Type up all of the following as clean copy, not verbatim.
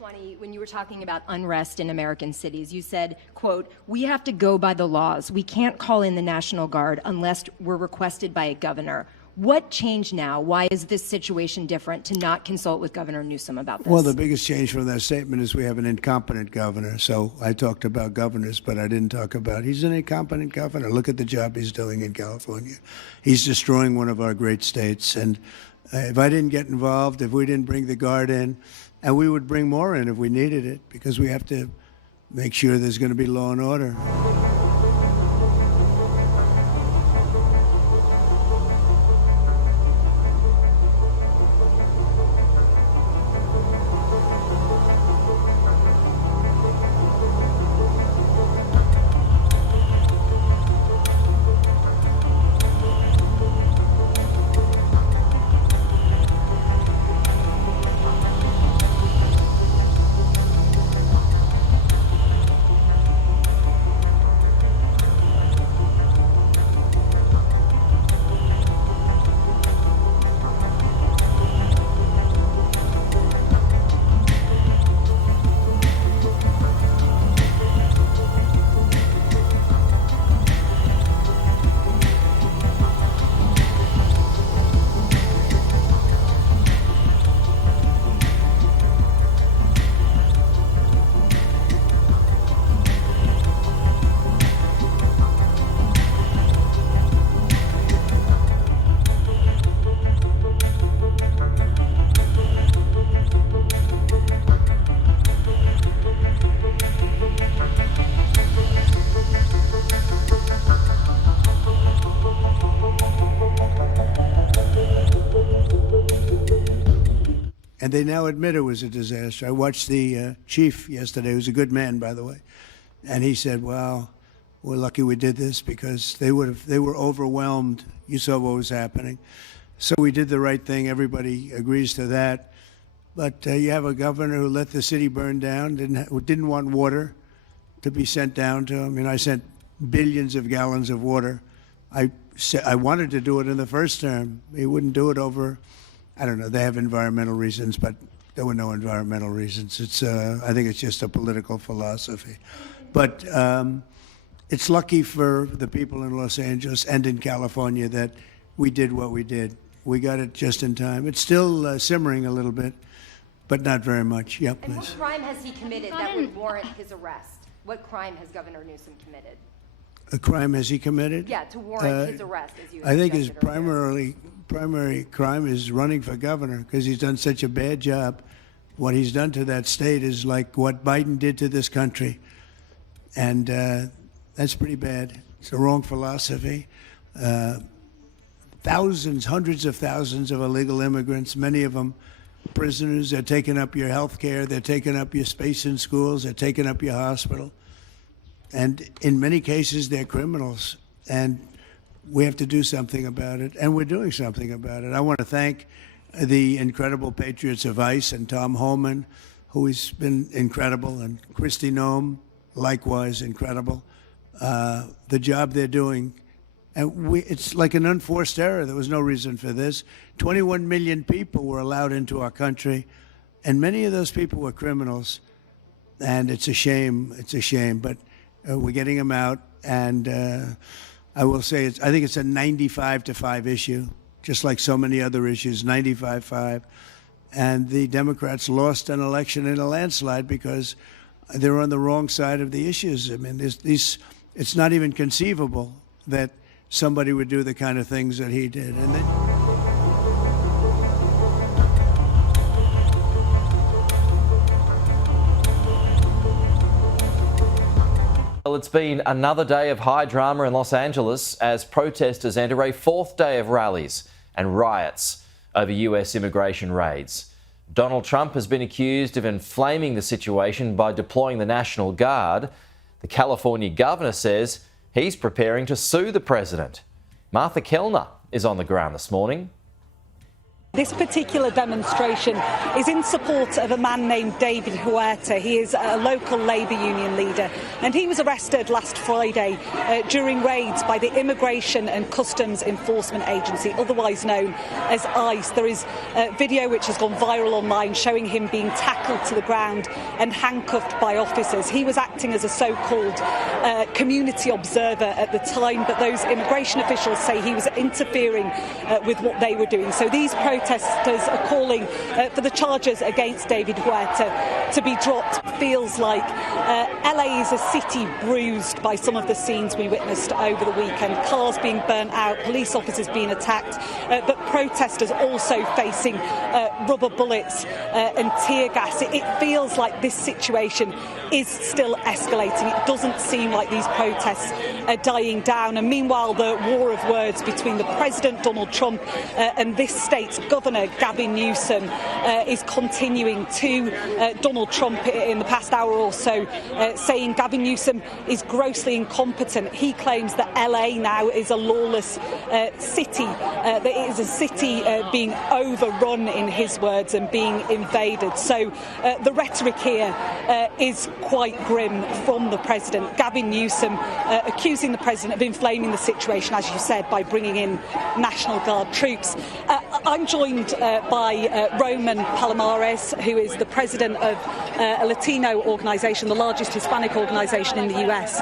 2020, when you were talking about unrest in American cities, you said, quote, "We have to go by the laws. We can't call in the National Guard unless we're requested by a governor." What changed now? Why is this situation different to not consult with Governor Newsom about this? Well, the biggest change from that statement is we have an incompetent governor. So I talked about governors, but I didn't talk about he's an incompetent governor. Look at the job he's doing in California. He's destroying one of our great states. And if I didn't get involved, if we didn't bring the Guard in, and we would bring more in if we needed it, because we have to make sure there's going to be law and order. And they now admit it was a disaster. I watched the chief yesterday, who's a good man, by the way, and he said, well, we're lucky we did this because they were overwhelmed. You saw what was happening. So we did the right thing. Everybody agrees to that. But you have a governor who let the city burn down, didn't want water to be sent down to him. I sent billions of gallons of water. I wanted to do it in the first term. He wouldn't do it over, I don't know, they have environmental reasons, but there were no environmental reasons. I think it's just a political philosophy. But it's lucky for the people in Los Angeles and in California that we did what we did. We got it just in time. It's still simmering a little bit, but not very much. Yeah, please. And what crime has he committed that would warrant his arrest? What crime has Governor Newsom committed? A crime has he committed? Yeah, to warrant his arrest, as you I think his earlier. primary crime is running for governor because he's done such a bad job. What he's done to that state is like what Biden did to this country. And that's pretty bad. It's the wrong philosophy. Thousands, hundreds of thousands of illegal immigrants, many of them prisoners. They're taking up your health care. They're taking up your space in schools. They're taking up your hospital. And in many cases, they're criminals. And we have to do something about it. And we're doing something about it. I want to thank the incredible patriots of ICE and Tom Homan, who has been incredible, and Kristi Noem, likewise incredible. The job they're doing. And it's like an unforced error. There was no reason for this. 21 million people were allowed into our country, and many of those people were criminals. And it's a shame. It's a shame. But we're getting them out. And I will say, I think it's a 95-5 issue, just like so many other issues, 95-5. And the Democrats lost an election in a landslide because they're on the wrong side of the issues. I mean, it's not even conceivable that somebody would do the kind of things that he did. And Well, it's been another day of high drama in Los Angeles as protesters enter a fourth day of rallies and riots over US immigration raids. Donald Trump has been accused of inflaming the situation by deploying the National Guard. The California governor says he's preparing to sue the president. Martha Kellner is on the ground this morning. This particular demonstration is in support of a man named David Huerta. He is a local labour union leader, and he was arrested last Friday during raids by the Immigration and Customs Enforcement Agency, otherwise known as ICE. There is a video which has gone viral online showing him being tackled to the ground and handcuffed by officers. He was acting as a so-called community observer at the time, but those immigration officials say he was interfering with what they were doing. So these protesters are calling for the charges against David Huerta to be dropped. Feels like LA is a city bruised by some of the scenes we witnessed over the weekend. Cars being burnt out, police officers being attacked, but protesters also facing rubber bullets and tear gas. It feels like this situation is still escalating. It doesn't seem like these protests are dying down. And meanwhile, the war of words between the President, Donald Trump, and this state's Governor, Gavin Newsom, is continuing to Donald Trump in the past hour or so, saying Gavin Newsom is grossly incompetent. He claims that LA now is a lawless city, that it is a city being overrun, in his words, and being invaded. So the rhetoric here is quite grim from the President. Gavin Newsom accusing the President of inflaming the situation, as you said, by bringing in National Guard troops. I'm joined by Roman Palomares, who is the president of a Latino organisation, the largest Hispanic organisation in the US.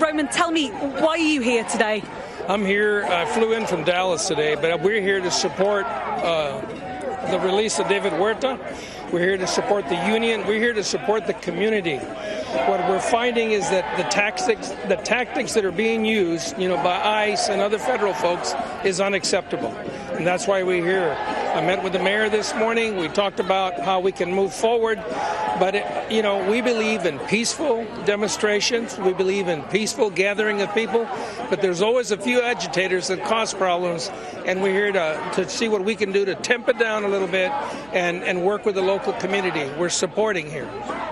Roman, tell me, why are you here today? I'm here, I flew in from Dallas today, but we're here to support the release of David Huerta. We're here to support the union. We're here to support the community. What we're finding is that the tactics that are being used, by ICE and other federal folks is unacceptable. And that's why we're here. I met with the mayor this morning. We talked about how we can move forward. But, we believe in peaceful demonstrations. We believe in peaceful gathering of people. But there's always a few agitators that cause problems. And we're here to see what we can do to temp it down a little bit and work with the local community. We're supporting here.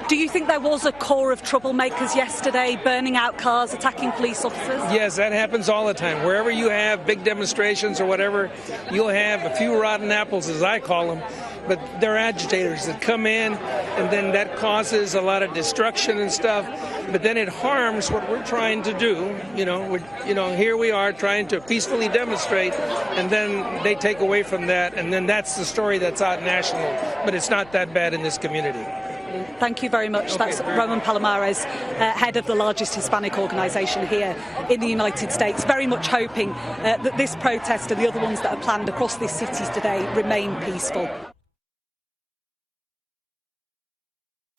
Do you think there was a core of troublemakers yesterday, burning out cars, attacking police officers? Yes, that happens all the time. Wherever you have big demonstrations or whatever, you'll have a few rotten apples, as I call them. But they're agitators that come in, and then that causes a lot of destruction and stuff. But then it harms what we're trying to do. Here we are trying to peacefully demonstrate, and then they take away from that, and then that's the story that's out national. But it's not that bad in this community. Thank you very much. That's Roman Palomares, head of the largest Hispanic organisation here in the United States, very much hoping that this protest and the other ones that are planned across this city today remain peaceful.